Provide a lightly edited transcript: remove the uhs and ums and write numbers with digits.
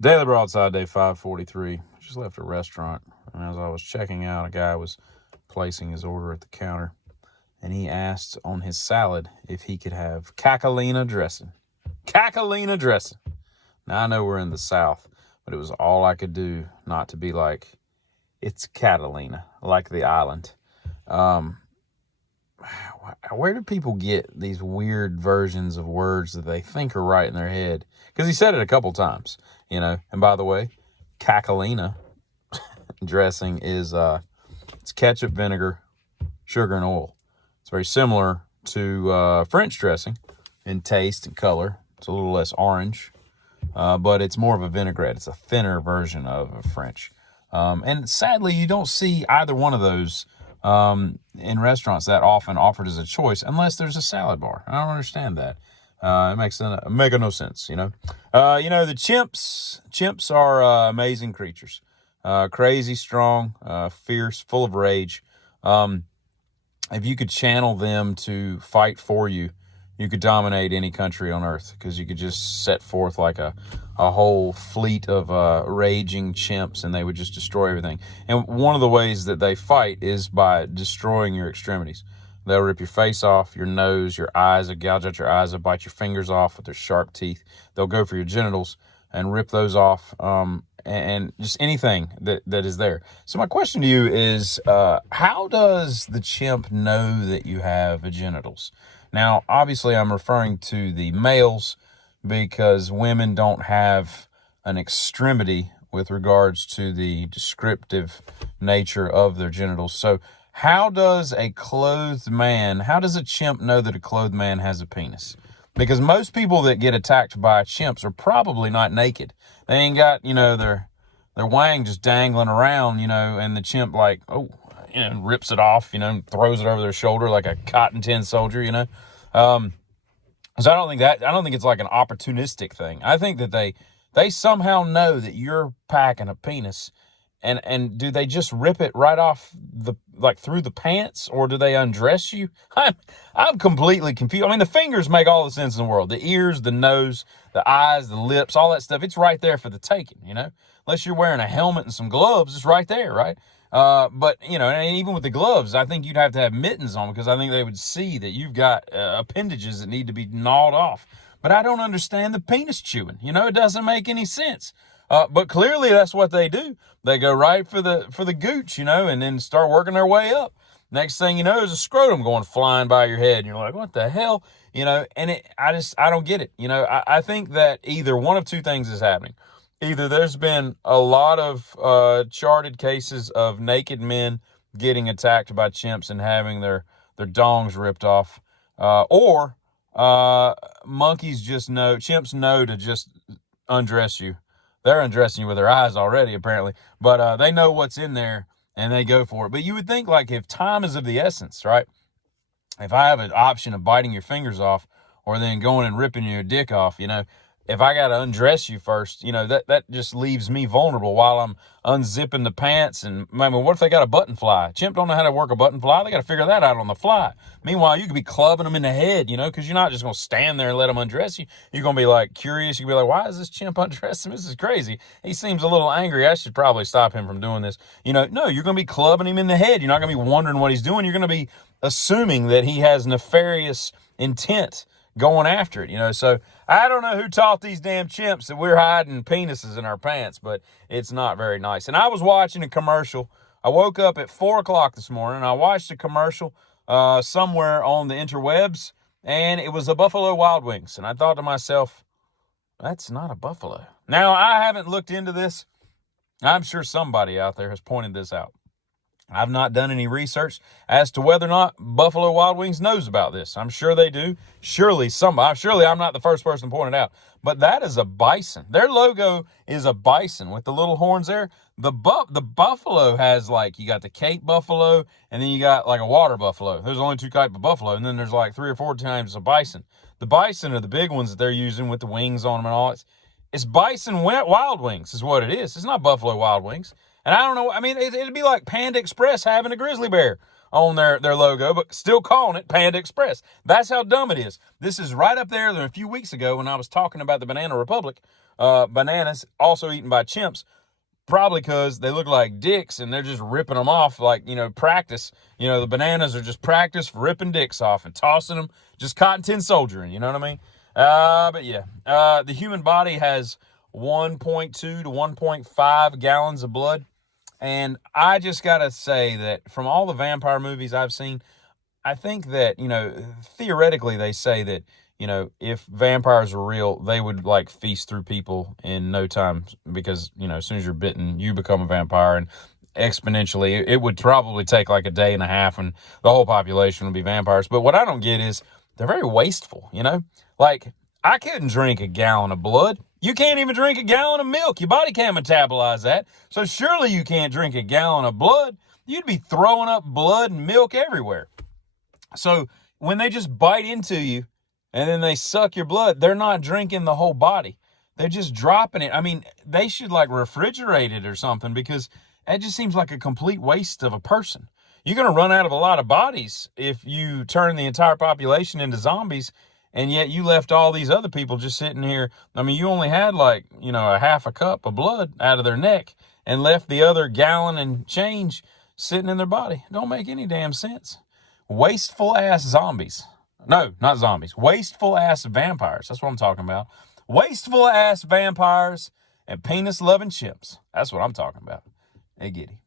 Daily Broadside, day 543. Just left a restaurant, and as I was checking out, a guy was placing his order at the counter, and he asked on his salad if he could have cacalina dressing. Cacalina dressing. Now, I know we're in the South, but it was all I could do not to be like, it's Catalina, like the island. Where do people get these weird versions of words that they think are right in their head? Because he said it a couple times, And by the way, cacalina dressing is it's ketchup, vinegar, sugar, and oil. It's very similar to French dressing in taste and color. It's a little less orange, but it's more of a vinaigrette. It's a thinner version of a French. And sadly, you don't see either one of those in restaurants that often offered as a choice unless there's a salad bar. I don't understand that. It makes no sense, The chimps are amazing creatures. Crazy, strong, fierce, full of rage. If you could channel them to fight for you, you could dominate any country on earth, because you could just set forth like a whole fleet of raging chimps, and they would just destroy everything. And one of the ways that they fight is by destroying your extremities. They'll rip your face off, your nose, your eyes, they'll gouge out your eyes, they'll bite your fingers off with their sharp teeth. They'll go for your genitals and rip those off, and just anything that is there. So my question to you is, how does the chimp know that you have genitals? Now, obviously, I'm referring to the males, because women don't have an extremity with regards to the descriptive nature of their genitals. So how does a chimp know that a clothed man has a penis? Because most people that get attacked by chimps are probably not naked. They ain't got, their wang just dangling around, and the chimp rips it off, throws it over their shoulder like a cotton tin soldier, So I don't think it's like an opportunistic thing. I think that they somehow know that you're packing a penis, and do they just rip it right off through the pants, or do they undress you? I'm completely confused. I mean, the fingers make all the sense in the world. The ears, the nose, the eyes, the lips, all that stuff, it's right there for the taking, Unless you're wearing a helmet and some gloves, it's right there, right? But, and even with the gloves, I think you'd have to have mittens on, because I think they would see that you've got appendages that need to be gnawed off. But I don't understand the penis chewing. It doesn't make any sense. But clearly that's what they do. They go right for the gooch, and then start working their way up. Next thing you know, there's a scrotum going flying by your head, and you're like, what the hell? And I don't get it. I think that either one of two things is happening. Either there's been a lot of charted cases of naked men getting attacked by chimps and having their dongs ripped off, or chimps know to just undress you. They're undressing you with their eyes already, apparently, but they know what's in there, and they go for it. But you would think, like, if time is of the essence, right? If I have an option of biting your fingers off, or then going and ripping your dick off, if I got to undress you first, that just leaves me vulnerable while I'm unzipping the pants. And what if they got a button fly? Chimp don't know how to work a button fly. They got to figure that out on the fly. Meanwhile, you could be clubbing them in the head, because you're not just going to stand there and let them undress you. You're going to be like curious. You'll be like, why is this chimp undressing? This is crazy. He seems a little angry. I should probably stop him from doing this. No, you're going to be clubbing him in the head. You're not going to be wondering what he's doing. You're going to be assuming that he has nefarious intent going after it, So I don't know who taught these damn chimps that we're hiding penises in our pants, but it's not very nice. And I was watching a commercial. I woke up at 4 o'clock this morning, and I watched a commercial somewhere on the interwebs, and it was a Buffalo Wild Wings. And I thought to myself, that's not a buffalo. Now, I haven't looked into this. I'm sure somebody out there has pointed this out. I've not done any research as to whether or not Buffalo Wild Wings knows about this. I'm sure they do. Surely I'm not the first person to point it out. But that is a bison. Their logo is a bison with the little horns there. The buffalo has, you got the Cape buffalo, and then you got a water buffalo. There's only two types of buffalo, and then there's 3 or 4 times a bison. The bison are the big ones that they're using with the wings on them and all that. It's bison wild wings is what it is. It's not Buffalo Wild Wings. And I don't know, I mean, it'd be like Panda Express having a grizzly bear on their logo, but still calling it Panda Express. That's how dumb it is. This is right up there. A few weeks ago when I was talking about the Banana Republic, Bananas also eaten by chimps, probably because they look like dicks and they're just ripping them off like, practice. The bananas are just practice for ripping dicks off and tossing them, just cotton tin soldiering, you know what I mean? But yeah, the human body has 1.2 to 1.5 gallons of blood. And I just got to say that from all the vampire movies I've seen, I think that, theoretically they say that, if vampires were real, they would like feast through people in no time because, as soon as you're bitten, you become a vampire, and exponentially it would probably take like a day and a half and the whole population would be vampires. But what I don't get is they're very wasteful, like I couldn't drink a gallon of blood. You can't even drink a gallon of milk. Your body can't metabolize that. So surely you can't drink a gallon of blood. You'd be throwing up blood and milk everywhere. So when they just bite into you and then they suck your blood, they're not drinking the whole body. They're just dropping it. I mean, they should like refrigerate it or something, because that just seems like a complete waste of a person. You're going to run out of a lot of bodies if you turn the entire population into zombies, and yet you left all these other people just sitting here. I mean, you only had like, a half a cup of blood out of their neck and left the other gallon and change sitting in their body. Don't make any damn sense. Wasteful ass zombies. No, not zombies. Wasteful ass vampires. That's what I'm talking about. Wasteful ass vampires and penis loving chimps. That's what I'm talking about. Hey, giddy.